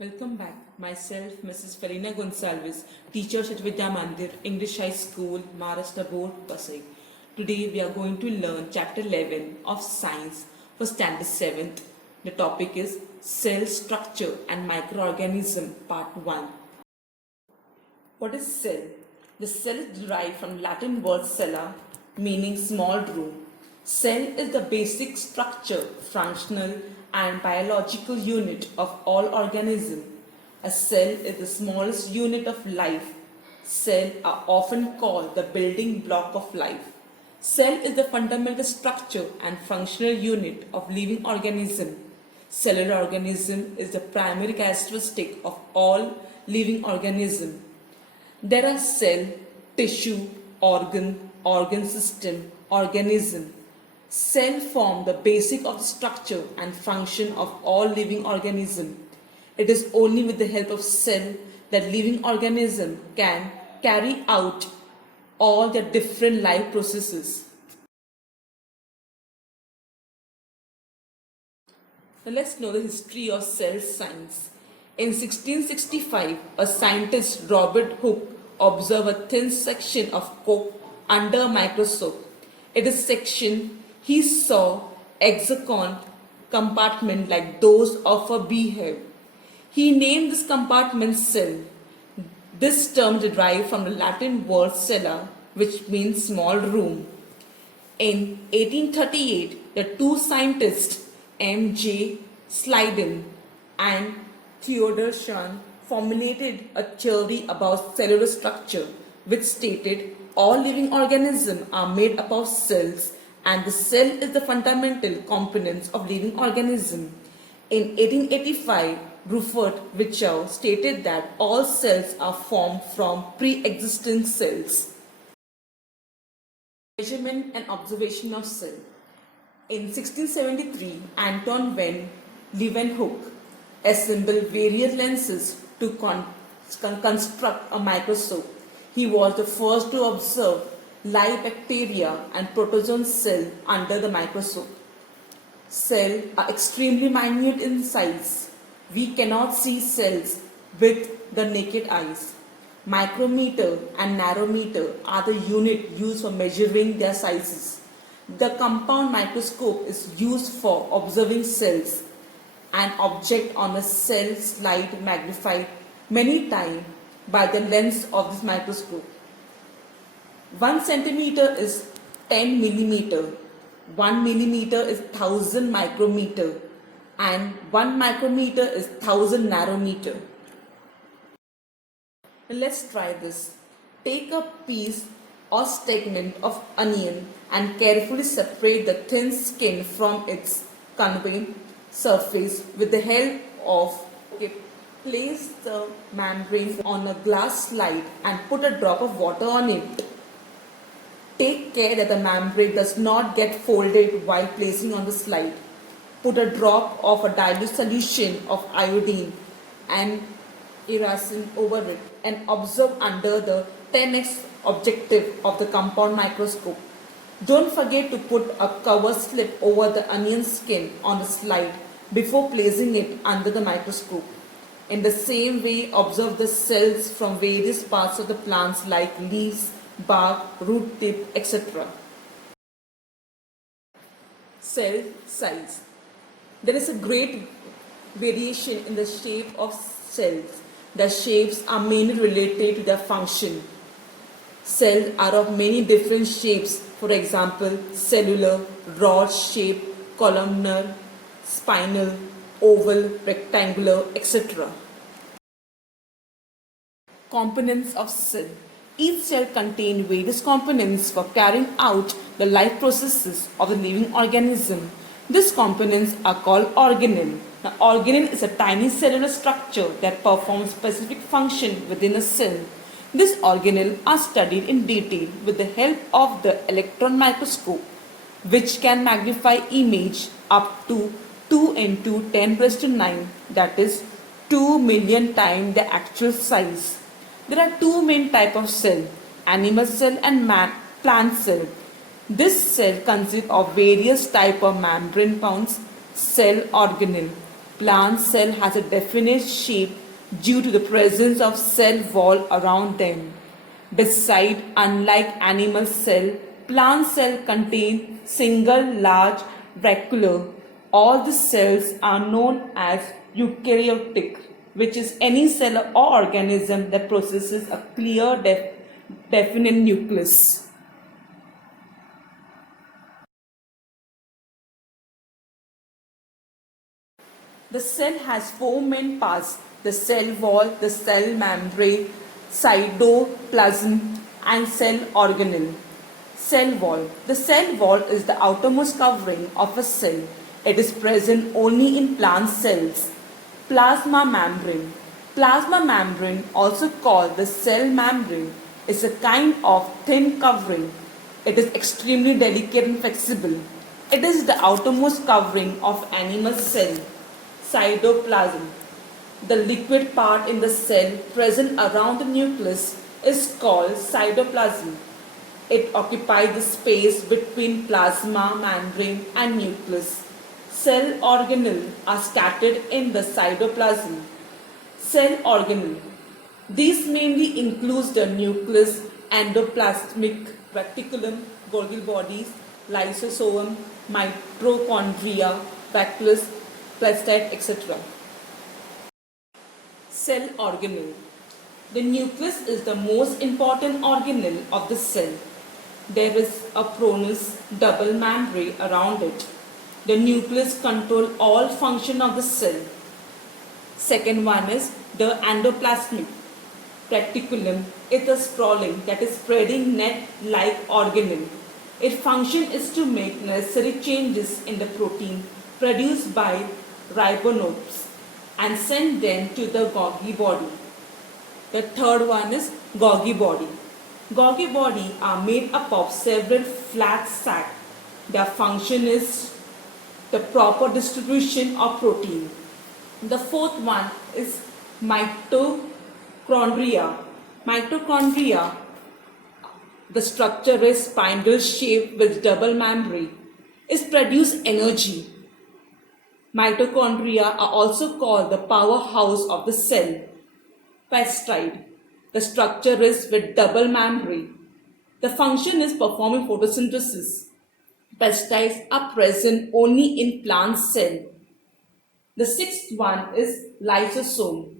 Welcome back. Myself, Mrs. Felina Gonsalves, teacher at Vidya Mandir, English High School, Maharashtra Board, Pasai. Today we are going to learn chapter 11 of Science for Standard 7th. The topic is Cell Structure and Microorganism, Part 1. What is cell? The cell is derived from Latin word cella, meaning small room. Cell is the basic structure, functional and biological unit of all organisms. A cell is the smallest unit of life. Cells are often called the building block of life. Cell is the fundamental structure and functional unit of living organism. Cellular organism is the primary characteristic of all living organism. There are cell, tissue, organ system, organism. Cell form the basic of the structure and function of all living organism. It is only with the help of cell that living organism can carry out all their different life processes. Now let's know the history of cell science. In 1665, a scientist, Robert Hooke, observed a thin section of cork under a microscope. In this section, he saw hexagon compartment like those of a beehive. He named this compartment cell. This term derived from the Latin word cella, which means small room. In 1838, the two scientists M.J. Sliden and Theodor Schwann formulated a theory about cellular structure, which stated all living organisms are made up of cells and the cell is the fundamental components of living organism. In 1885, Rupert Virchow stated that all cells are formed from pre-existing cells. Measurement and observation of cell. In 1673, Anton van Leeuwenhoek assembled various lenses to construct a microscope. He was the first to observe live bacteria and protozoan cell under the microscope. Cells are extremely minute in size. We cannot see cells with the naked eyes. Micrometer and nanometer are the unit used for measuring their sizes. The compound microscope is used for observing cells. An object on a cell slide magnified many times by the lens of this microscope. 1 centimeter is 10 millimeter, 1 millimeter is 1000 micrometer, and 1 micrometer is 1000 nanometer. Let's try this. Take a piece or segment of onion and carefully separate the thin skin from its convex surface with the help of Place the membrane on a glass slide and put a drop of water on it. Take care that the membrane does not get folded while placing on the slide. Put a drop of a dilute solution of iodine and iracin over it and observe under the 10x objective of the compound microscope. Don't forget to put a cover slip over the onion skin on the slide before placing it under the microscope. In the same way, observe the cells from various parts of the plants like leaves, bark, root tip, etc. Cell size. There is a great variation in the shape of cells. The shapes are mainly related to their function. Cells are of many different shapes, for example, cellular, rod shape, columnar, spinal, oval, rectangular, etc. Components of cell. Each cell contains various components for carrying out the life processes of the living organism. These components are called organelle. Now, organelle is a tiny cellular structure that performs specific function within a cell. These organelles are studied in detail with the help of the electron microscope, which can magnify image up to 2 into 10 raised to 9, that is 2 million times the actual size. There are two main types of cell, animal cell and plant cell. This cell consists of various types of membrane bound cell organelle. Plant cell has a definite shape due to the presence of cell wall around them. Beside, unlike animal cell, plant cell contain single large vacuole. All the cells are known as eukaryotic, which is any cell or organism that possesses a clear definite nucleus. The cell has four main parts: the cell wall, the cell membrane, cytoplasm, and cell organelle. Cell wall. The cell wall is the outermost covering of a cell. It is present only in plant cells. Plasma membrane. Plasma membrane, also called the cell membrane, is a kind of thin covering. It is extremely delicate and flexible. It is the outermost covering of animal cell. Cytoplasm. The liquid part in the cell present around the nucleus is called cytoplasm. It occupies the space between plasma membrane and nucleus. Cell organelle are scattered in the cytoplasm. Cell organelle. These mainly include the nucleus, endoplasmic reticulum, Golgi bodies, lysosome, mitochondria, vacuoles, plastide, etc. Cell organelle. The nucleus is the most important organelle of the cell. There is a porous double membrane around it. The nucleus controls all function of the cell. Second one is the endoplasmic reticulum. It is sprawling, that is spreading net-like organelle. Its function is to make necessary changes in the protein produced by ribonucleases and send them to the Golgi body. The third one is Golgi body. Golgi body are made up of several flat sacs. Their function is the proper distribution of protein. The fourth one is mitochondria. Mitochondria, the structure is spindle shaped with double membrane, is produce energy. Mitochondria are also called the powerhouse of the cell. Peptide. The structure is with double membrane. The function is performing photosynthesis. Peptides are present only in plant cell. The sixth one is lysosome.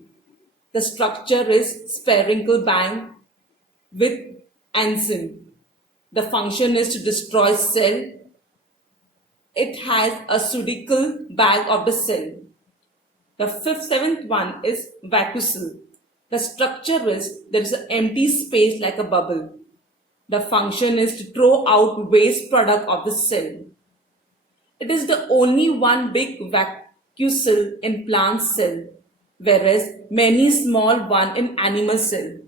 The structure is spherical band with enzyme. The function is to destroy cell. It has a pseudocell bag of the cell. The seventh one is vacuole. The structure is there is an empty space like a bubble. The function is to throw out waste product of the cell. It is the only one big vacuole in plant cell, whereas many small one in animal cell.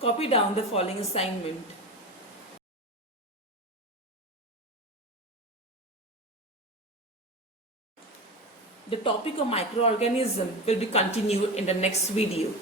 Copy down the following assignment. The topic of microorganism will be continued in the next video.